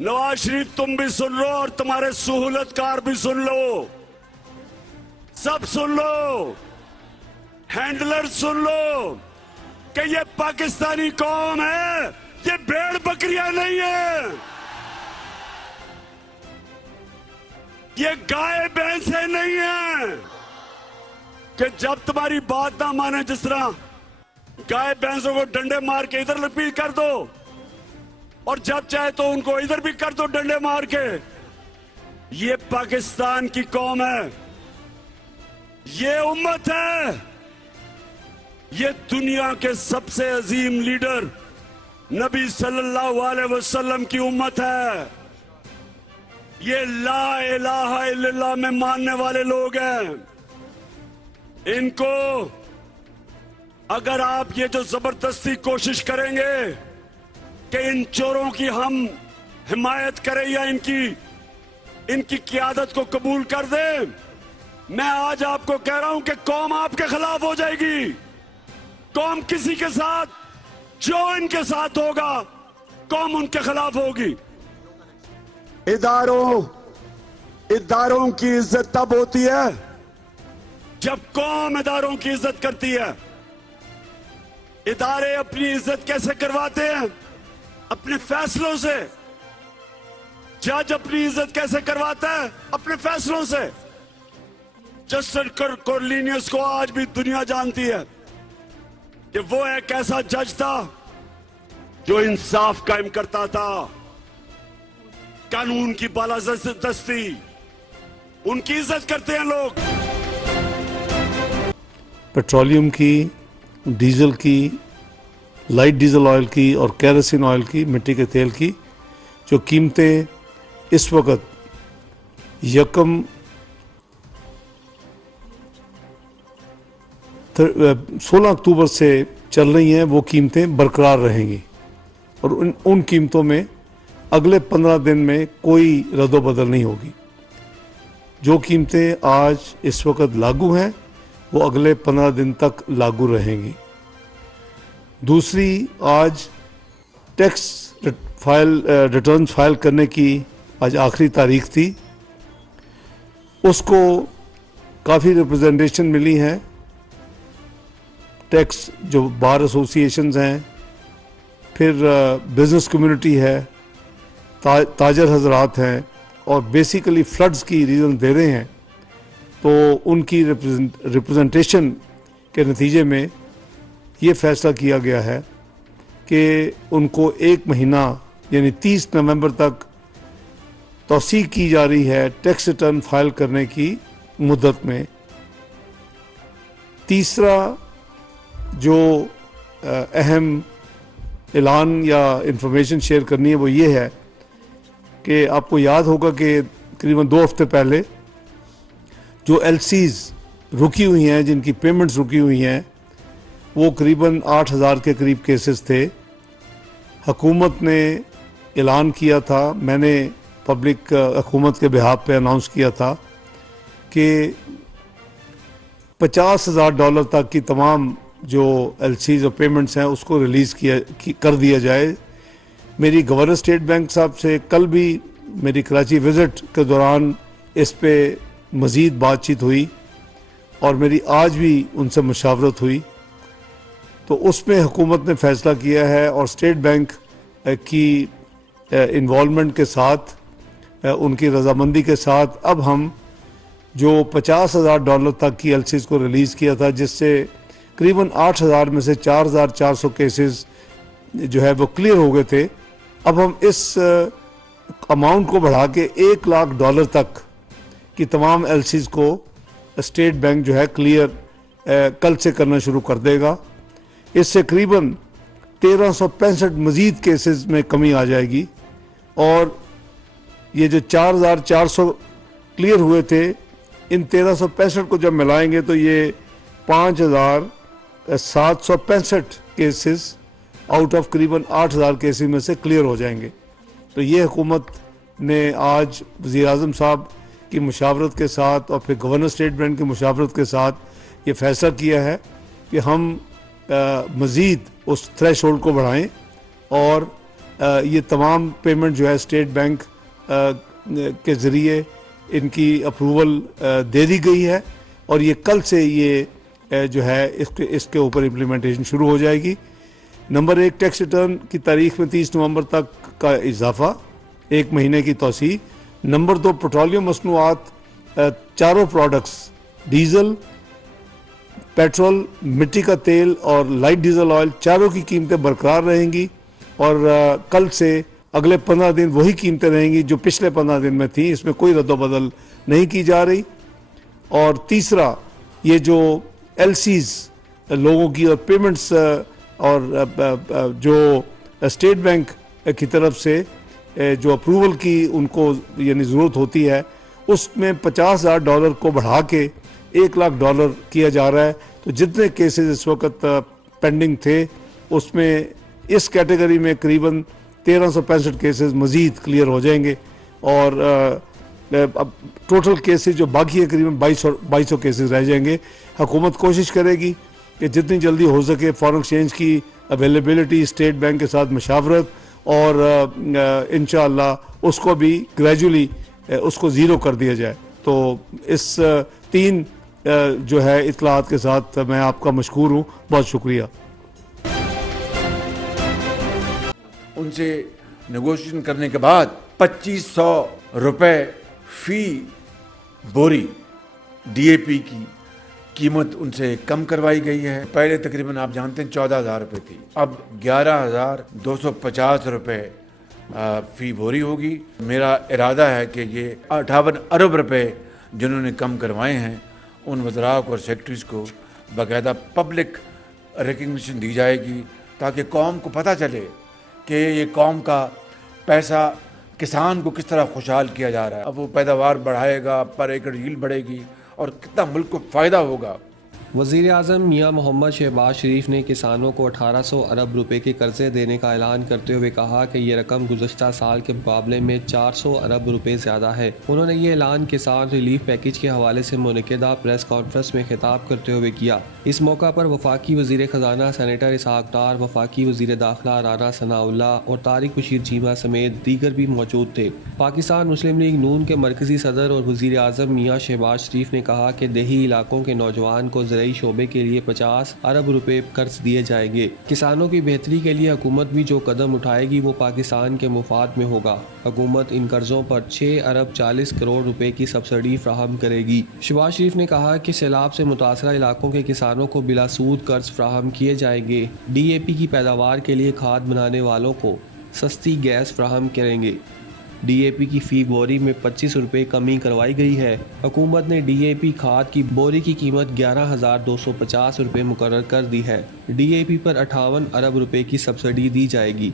नवाज शरीफ तुम भी सुन लो और तुम्हारे सहूलतकार भी सुन लो, सब सुन लो, हैंडलर सुन लो कि ये पाकिस्तानी कौम है, ये भेड़ बकरियां नहीं है, ये गाय भैंसे नहीं है कि जब तुम्हारी बात ना माने, जिस तरह गाय भैंसों को डंडे मार के इधर लपीट कर दो और जब चाहे तो उनको इधर भी कर दो डंडे मार के। ये पाकिस्तान की कौम है, ये उम्मत है, ये दुनिया के सबसे अजीम लीडर नबी सल्लल्लाहु अलैहि वसल्लम की उम्मत है। ये ला इलाहा इल्लल्लाह में मानने वाले लोग हैं। इनको अगर आप ये जो जबरदस्ती कोशिश करेंगे कि इन चोरों की हम हिमायत करें या इनकी क़ियादत को कबूल कर दें, मैं आज आपको कह रहा हूं कि कौम आपके खिलाफ हो जाएगी। कौम किसी के साथ, जो इनके साथ होगा, कौम उनके खिलाफ होगी। इदारों की इज्जत तब होती है जब कौम इदारों की इज्जत करती है। इदारे अपनी इज्जत कैसे करवाते हैं? अपने फैसलों से। जज अपनी इज्जत कैसे करवाता है? अपने फैसलों से। जस्टिस कॉर्लिनियस को आज भी दुनिया जानती है कि वो एक ऐसा जज था जो इंसाफ कायम करता था, कानून की बालादस्ती, उनकी इज्जत करते हैं लोग। पेट्रोलियम की, डीजल की, लाइट डीजल ऑयल की और केरोसिन ऑयल की, मिट्टी के तेल की जो कीमतें इस वक्त 16 अक्टूबर से चल रही हैं, वो कीमतें बरकरार रहेंगी और उन कीमतों में अगले 15 दिन में कोई रद्दोबदल नहीं होगी। जो कीमतें आज इस वक्त लागू हैं वो अगले 15 दिन तक लागू रहेंगी। दूसरी, आज टैक्स रिटर्न फाइल करने की आज आखिरी तारीख थी। उसको काफ़ी रिप्रेजेंटेशन मिली है। टैक्स जो बार एसोसिएशंस हैं, फिर बिज़नेस कम्युनिटी है, ताजर हजरात हैं और बेसिकली फ्लड्स की रीज़न दे रहे हैं, तो उनकी रिप्रेजेंटेशन के नतीजे में ये फैसला किया गया है कि उनको 1 महीना यानी 30 नवंबर तक तौसीक की जा रही है टैक्स रिटर्न फाइल करने की मुद्दत में। तीसरा जो अहम ऐलान या इंफॉर्मेशन शेयर करनी है वो ये है कि आपको याद होगा कि करीबन 2 हफ्ते पहले जो एलसीज रुकी हुई हैं, जिनकी पेमेंट्स रुकी हुई हैं, वो करीबन 8000 के करीब केसेस थे। हुकूमत ने ऐलान किया था, मैंने पब्लिक हुकूमत के बिहाफ पे अनाउंस किया था कि $50,000 तक की तमाम जो एलसीज और पेमेंट्स हैं उसको रिलीज़ कर दिया जाए। मेरी गवर्नर स्टेट बैंक साहब से कल भी मेरी कराची विज़िट के दौरान इस पे मज़ीद बातचीत हुई और मेरी आज भी उनसे मुशावरत हुई, तो उसमें हुकूमत ने फ़ैसला किया है और स्टेट बैंक की इन्वॉल्वमेंट के साथ, उनकी रजामंदी के साथ अब हम जो $50,000 तक की एलसीज को रिलीज़ किया था, जिससे करीबन 8000 में से 4400 केसेस जो है वो क्लियर हो गए थे, अब हम इस अमाउंट को बढ़ा के $1 लाख तक की तमाम एलसीज को स्टेट बैंक जो है क्लियर कल से करना शुरू कर देगा। इससे करीबन 1365 मज़ीद केसेस में कमी आ जाएगी और ये जो 4400 क्लियर हुए थे, इन 1365 को जब मिलाएंगे तो ये 5765 केसेस आउट ऑफ करीबन 8000 केसेस में से क्लियर हो जाएंगे। तो ये हुकूमत ने आज वज़ीर-ए-आज़म साहब की मुशावरत के साथ और फिर गवर्नर स्टेट बैंक की मुशावरत के साथ ये फैसला किया है कि हम मज़ीद उस थ्रेशोल्ड को बढ़ाएं और ये तमाम पेमेंट जो है स्टेट बैंक के ज़रिए इनकी अप्रूवल दे दी गई है और ये कल से ये जो है इसके ऊपर इम्प्लीमेंटेशन शुरू हो जाएगी। नंबर 1, टैक्स रिटर्न की तारीख में 30 नवंबर तक का इजाफा, 1 महीने की तोसी। नंबर 2, पेट्रोलियम मसनूआत, चारों प्रोडक्ट्स, डीजल, पेट्रोल, मिट्टी का तेल और लाइट डीजल ऑयल, चारों की कीमतें बरकरार रहेंगी और कल से अगले 15 दिन वही कीमतें रहेंगी जो पिछले 15 दिन में थी, इसमें कोई रद्दोबदल नहीं की जा रही। और तीसरा, ये जो एलसीज लोगों की और पेमेंट्स और जो स्टेट बैंक की तरफ से जो अप्रूवल की उनको यानी ज़रूरत होती है, उसमें $50,000 को बढ़ा के $1,00,000 किया जा रहा है। तो जितने केसेस इस वक्त पेंडिंग थे उसमें इस कैटेगरी में करीबन 1365 केसेस मज़ीद क्लियर हो जाएंगे और अब टोटल केसेस जो बाकी है करीबन 2200 केसेस रह जाएंगे। हुकूमत कोशिश करेगी कि जितनी जल्दी हो सके फॉरेन एक्सचेंज की अवेलेबिलिटी, स्टेट बैंक के साथ मशावरत और इंशाअल्लाह उसको भी ग्रेजुअली उसको ज़ीरो कर दिया जाए। तो इस 3 जो है इत्तलात के साथ मैं आपका मशकूर हूँ, बहुत शुक्रिया। उनसे नेगोशिएशन करने के बाद 2500 रुपये फी बोरी डीएपी की कीमत उनसे कम करवाई गई है। पहले तकरीबन आप जानते हैं 14,000 रुपये थी, अब 11,250 रुपये फी बोरी होगी। मेरा इरादा है कि ये 58 अरब रुपये जिन्होंने कम करवाए हैं उन वज़रात और सेक्रेटरीज़ को बाकायदा पब्लिक रिकग्निशन दी जाएगी ताकि कौम को पता चले कि ये कौम का पैसा किसान को किस तरह खुशहाल किया जा रहा है। अब वो पैदावार बढ़ाएगा, पर एकड़ यील्ड बढ़ेगी और कितना मुल्क को फ़ायदा होगा। वज़ीर आज़म मियाँ मोहम्मद शहबाज शरीफ ने किसानों को 1800 अरब रुपए के कर्जे देने का ऐलान करते हुए कहा कि ये रकम गुज़श्ता साल के मुकाबले में 400 अरब रुपए ज़्यादा है। उन्होंने ये ऐलान किसान रिलीफ पैकेज के हवाले से मुनक़िदा प्रेस कॉन्फ्रेंस में खिताब करते हुए किया। इस मौका पर वफाकी वज़ीर ख़जाना सेनेटर इसहाक़ डार, वफाकी वज़ीर दाखिला राना सनाउल्लाह और तारिक बशीर चीमा समेत दीगर भी मौजूद थे। पाकिस्तान मुस्लिम लीग नून के मरकज़ी सदर और वज़ीर आज़म मियाँ शहबाज शरीफ ने कहा कि देही इलाकों के नौजवान को ज़राई शोबे के लिए 50 अरब रुपए कर्ज दिए जाएंगे। किसानों की बेहतरी के लिए हुकूमत भी जो कदम उठाएगी वो पाकिस्तान के मुफाद में होगा। हुकूमत इन कर्जों पर 6 अरब 40 करोड़ रुपए की सब्सिडी फ्राहम करेगी। शहबाज शरीफ ने कहा कि सैलाब से मुतासरा इलाकों के किसानों को बिला सूद कर्ज फ्राहम किए जाएंगे। DAP की पैदावार के लिए खाद बनाने वालों को सस्ती गैस फ्राहम करेंगे। DAP की फ़ी बोरी में 25 रुपये कमी करवाई गई है। हुकूमत ने DAP खाद की बोरी की कीमत 11,250 रुपये मुकर्रर कर दी है। DAP पर 58 अरब रुपये की सब्सिडी दी जाएगी।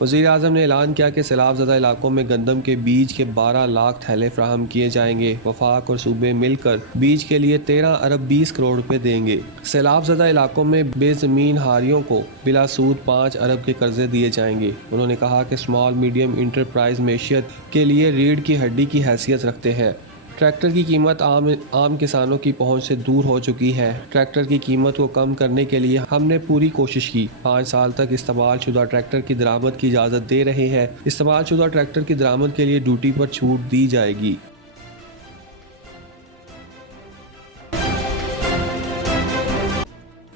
वज़ीर आज़म ने ऐलान किया कि सैलाब ज़दा इलाकों में गंदम के बीज के 12 लाख थैले फ्राहम किए जाएंगे। वफाक और सूबे मिलकर बीज के लिए 13 अरब 20 करोड़ रुपए देंगे। सैलाब ज़दा इलाकों में बेज़मीन हारियों को बिला सूद 5 अरब के कर्जे दिए जाएंगे। उन्होंने कहा कि स्मॉल मीडियम इंटरप्राइज मैशियत के लिए रीढ़ की हड्डी की हैसियत रखते हैं। ट्रैक्टर की कीमत आम किसानों की पहुंच से दूर हो चुकी है। ट्रैक्टर की कीमत को कम करने के लिए हमने पूरी कोशिश की। 5 साल तक इस्तेमाल शुदा ट्रैक्टर की दरामद की इजाज़त दे रहे हैं। इस्तेमाल शुदा ट्रैक्टर की दरामद के लिए ड्यूटी पर छूट दी जाएगी।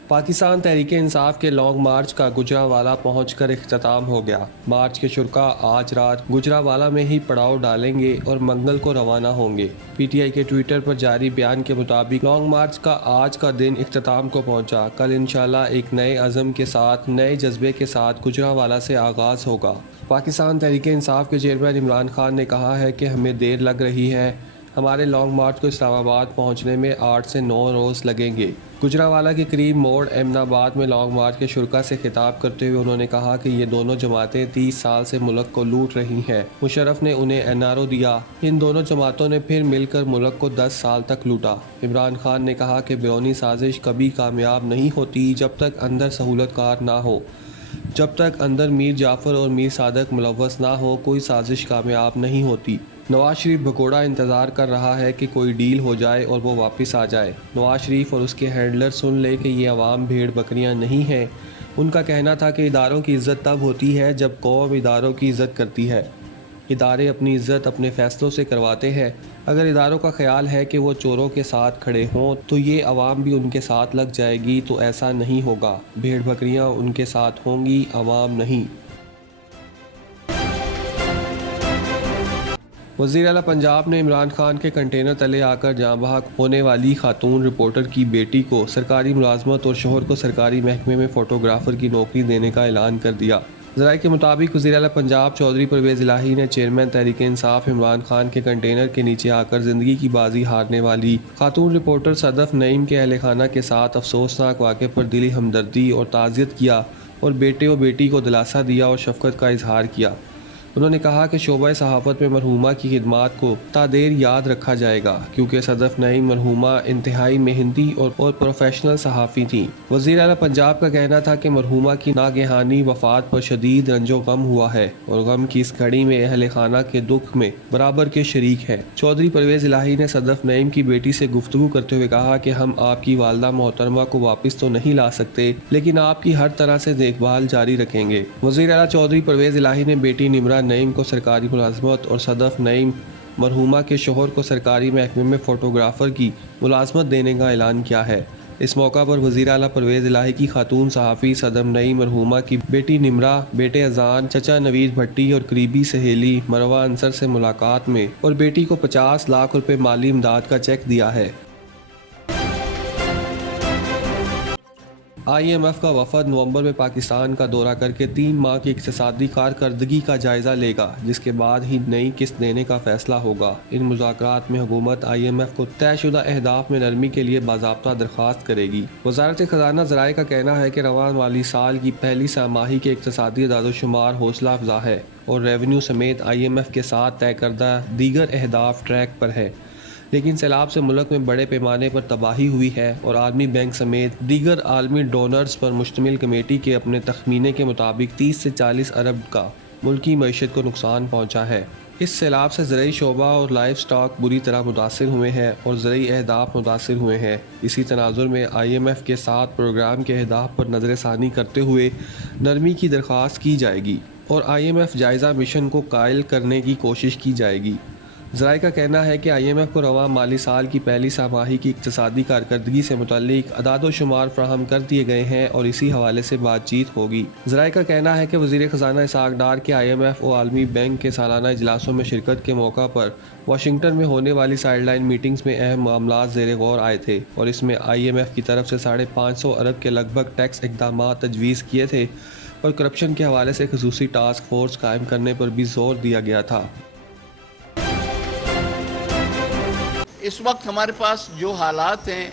पाकिस्तान तहरीक इंसाफ के लॉन्ग मार्च का गुजरावाला पहुंचकर इख्तिताम हो गया। मार्च के शुरा आज रात गुजरावाला में ही पड़ाव डालेंगे और मंगल को रवाना होंगे। PTI के ट्विटर पर जारी बयान के मुताबिक लॉन्ग मार्च का आज का दिन इख्तिताम को पहुंचा। कल इंशाल्लाह एक नए अज़म के साथ, नए जज्बे के साथ गुजरावाला से आगाज़ होगा। पाकिस्तान तहरीक इंसाफ के चेयरमैन इमरान खान ने कहा है कि हमें देर लग रही है। हमारे लॉन्ग मार्च को इस्लामाबाद पहुंचने में 8 से 9 रोज़ लगेंगे। गुजरावाला के करीब मोड़ एमनाबाद में लॉन्ग मार्च के शुरा से खिताब करते हुए उन्होंने कहा कि ये दोनों जमातें 30 साल से मुल्क को लूट रही हैं। मुशर्रफ ने उन्हें NRO दिया। इन दोनों जमातों ने फिर मिलकर मुल्क को 10 साल तक लूटा। इमरान खान ने कहा कि बैरूनी साजिश कभी कामयाब नहीं होती जब तक अंदर सहूलतकार ना हो। जब तक अंदर मीर जाफ़र और मीर सादक मुलव्वस ना हो कोई साजिश कामयाब नहीं होती। नवाज शरीफ भगोड़ा इंतज़ार कर रहा है कि कोई डील हो जाए और वो वापस आ जाए। नवाज शरीफ और उसके हैंडलर सुन ले कि ये अवाम भेड़ बकरियां नहीं हैं। उनका कहना था कि इदारों की इज़्ज़त तब होती है जब कौम इदारों की इज़्ज़त करती है। इदारे अपनी इज़्ज़त अपने फ़ैसलों से करवाते हैं। अगर इदारों का ख्याल है कि वो चोरों के साथ खड़े हों तो ये अवाम भी उनके साथ लग जाएगी, तो ऐसा नहीं होगा। भेड़ बकरियां उनके साथ होंगी, अवाम नहीं। वज़ीर आला पंजाब ने इमरान खान के कंटेनर तले आकर जाँ बहक होने वाली खातून रिपोर्टर की बेटी को सरकारी मुलाजमत और शोहर को सरकारी महकमे में फ़ोटोग्राफ़र की नौकरी देने का ऐलान कर दिया। ज़राए के मुताबिक वज़ीर आला पंजाब चौधरी परवेज़ इलाही ने चेयरमैन तहरीक इंसाफ इमरान खान के कंटेनर के नीचे आकर ज़िंदगी की बाजी हारने वाली खातून रिपोर्टर सदफ नईम के अहल खाना के साथ अफसोसनाक वाक़े पर दिली हमदर्दी और ताज़ियत किया और बेटे और बेटी को दिलासा दिया और शफ़क़त का इजहार किया। उन्होंने कहा कि शोबा सहाफ़त में मरहूमा की खिदमात को तादेर याद रखा जाएगा, क्योंकि सदफ नईम मरहूमा इंतहाई मेहनती और प्रोफेशनल सहाफ़ी थी। वज़ीर आला पंजाब का कहना था कि मरहूमा की नागहानी वफ़ात पर शदीद रंजो गम हुआ है और गम की इस घड़ी में अहल खाना के दुख में बराबर के शरीक है। चौधरी परवेज़ इलाही ने सदफ नईम की बेटी से गुफ्तगू करते हुए कहा कि हम आपकी वालदा मोहतरमा को वापस तो नहीं ला सकते, लेकिन आपकी हर तरह से देखभाल जारी रखेंगे। वज़ीर आला चौधरी परवेज़ इलाही ने बेटी निमरा नईम को सरकारी मुलाजमत और सदफ नईम मरहूमा के शोहर को सरकारी महकमे में फ़ोटोग्राफ़र की मुलाजमत देने का ऐलान किया है। इस मौका पर वज़ीर आला परवेज़ इलाही की खातून सहाफ़ी सदफ नईम मरहूमा की बेटी निमरा, बेटे अजान, चचा नवीद भट्टी और करीबी सहेली मरवा अंसर से मुलाकात में और बेटी को 50 लाख रुपए माली इमदाद का चेक दिया है। IMF का वफद नवंबर में पाकिस्तान का दौरा करके 3 माह की इक़्तिसादी कारकर्दगी का जायज़ा लेगा, जिसके बाद ही नई किस्त देने का फैसला होगा। इन मुज़ाकरात में हुकूमत IMF को तयशुदा अहदाफ में नरमी के लिए बाज़ाब्ता दरख्वास्त करेगी। वज़ारत ख़ज़ाना ज़राए का कहना है कि रवान माली साल की पहली छमाही के इक़्तिसादी अदाद-ओ-शुमार हौसला अफजा है और रेवेन्यू समेत IMF के साथ तय करदा दीगर अहदाफ ट्रैक पर है, लेकिन सैलाब से मुल्क में बड़े पैमाने पर तबाही हुई है और आलमी बैंक समेत दीगर आलमी डोनर्स पर मुश्तमिल कमेटी के अपने तखमीने के मुताबिक 30 से 40 अरब का मुल्की मईशत को नुकसान पहुँचा है। इस सैलाब से ज़रूरी शोबा और लाइफ स्टॉक बुरी तरह मुतासिर हुए हैं और ज़रूरी अहदाफ मुतासिर हुए हैं। इसी तनाजुर में IMF के साथ प्रोग्राम के अहदाफ पर नज़रसानी करते हुए नरमी की दरख्वास्त की जाएगी और IMF जायज़ा मिशन को कायल करने की कोशिश की जाएगी। ज़राए का कहना है कि IMF को रवां माली साल की पहली छमाही की इक़्तिसादी कारकर्दगी से मुतल्लिक अदाद-ओ-शुमार फ्राहम कर दिए गए हैं और इसी हवाले से बातचीत होगी। ज़राए का कहना है कि वज़ीर ख़ज़ाना इसहाक़ डार के IMF और आलमी बैंक के सालाना इजलासों में शिरकत के मौका पर वाशिंगटन में होने वाली साइडलाइन मीटिंग्स में अहम मामलात ज़ेरे गौर आए थे और इसमें IMF की तरफ से 550 अरब के लगभग टैक्स इक़दाम तजवीज़ किए थे और करप्शन के हवाले से ख़ुसूसी टास्क फोर्स कायम करने पर भी जोर दिया गया था। इस वक्त हमारे पास जो हालात हैं,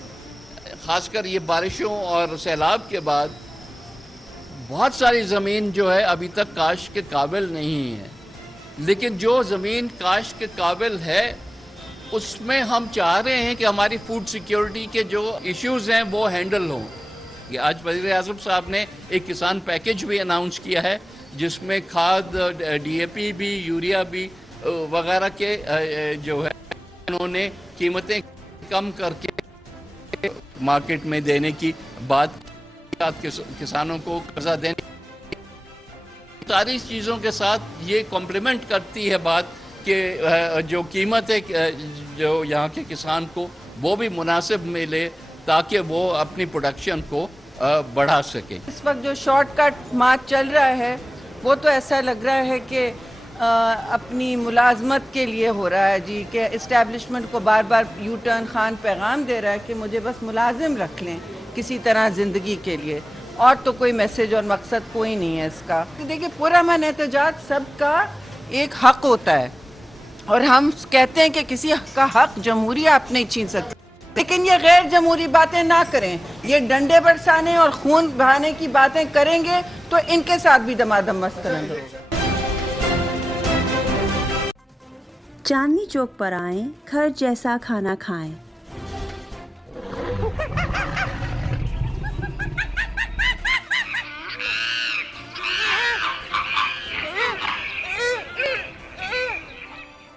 ख़ासकर ये बारिशों और सैलाब के बाद बहुत सारी ज़मीन जो है अभी तक काश के काबिल नहीं है, लेकिन जो ज़मीन काश के काबिल है उसमें हम चाह रहे हैं कि हमारी फूड सिक्योरिटी के जो इश्यूज़ हैं वो हैंडल हों। कि आज वज़ीर-ए-आज़म साहब ने एक किसान पैकेज भी अनाउंस किया है जिसमें खाद, DAP भी, यूरिया भी वगैरह के जो है उन्होंने कीमतें कम करके मार्केट में देने की बात, किसानों को कर्जा देने, सारी चीज़ों के साथ ये कॉम्प्लीमेंट करती है बात कि जो कीमत है जो यहाँ के किसान को वो भी मुनासिब मिले ताकि वो अपनी प्रोडक्शन को बढ़ा सके। इस वक्त जो शॉर्टकट मार्च चल रहा है वो तो ऐसा लग रहा है कि अपनी मुलाजमत के लिए हो रहा है जी, कि इस्टेब्लिशमेंट को बार बार यू टर्न खान पैगाम दे रहा है कि मुझे बस मुलाजिम रख लें किसी तरह ज़िंदगी के लिए, और तो कोई मैसेज और मकसद कोई नहीं है इसका। देखिए, पुरअमन एहतजाज सबका एक हक होता है और हम कहते हैं कि किसी का हक जमहूरी आप नहीं छीन सकते, लेकिन ये गैर जमहूरी बातें ना करें। ये डंडे बरसाने और खून बहाने की बातें करेंगे तो इनके साथ भी दमादम मस्त करेंगे। चांदनी चौक पर आएं, घर जैसा खाना खाएं।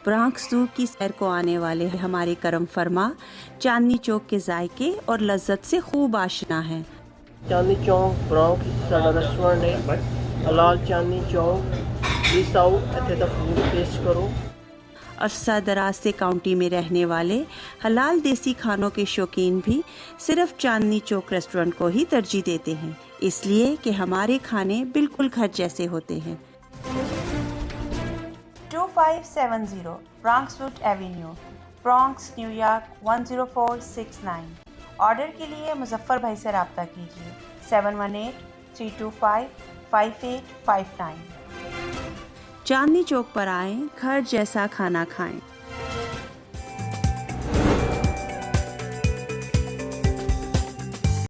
ब्रॉन्क्स ज़ू की सैर को आने वाले हमारे करम फरमा चांदनी चौक के जायके और लज्जत से खूब आशना हैं। ਚਾਂਦਨੀ ਚੌਂਕ ਬਰੌਂਕ ਸਾਡਾ ਰੈਸਟੋਰੈਂਟ ਹੈ ਹਲਾਲ ਚਾਂਦਨੀ ਚੌਂਕ ਪਲੀਜ਼ आओ ਇੱਥੇ ਦਾ ਫੂਡ ਟੇਸਟ करो। अरसा दराज से काउंटी में रहने वाले हलाल देसी खानों के शौकीन भी सिर्फ चांदनी चौक रेस्टोरेंट को ही तरजीह देते हैं, इसलिए कि हमारे खाने बिल्कुल घर जैसे होते हैं। 2570 ब्रॉन्क्सवुड एवेन्यू, ब्रॉन्क्स, न्यूयॉर्क 10469। ऑर्डर के लिए मुजफ्फर भाई से रब्ता कीजिए 718-325-5859। चांदनी चौक पर आएं, घर जैसा खाना खाएं।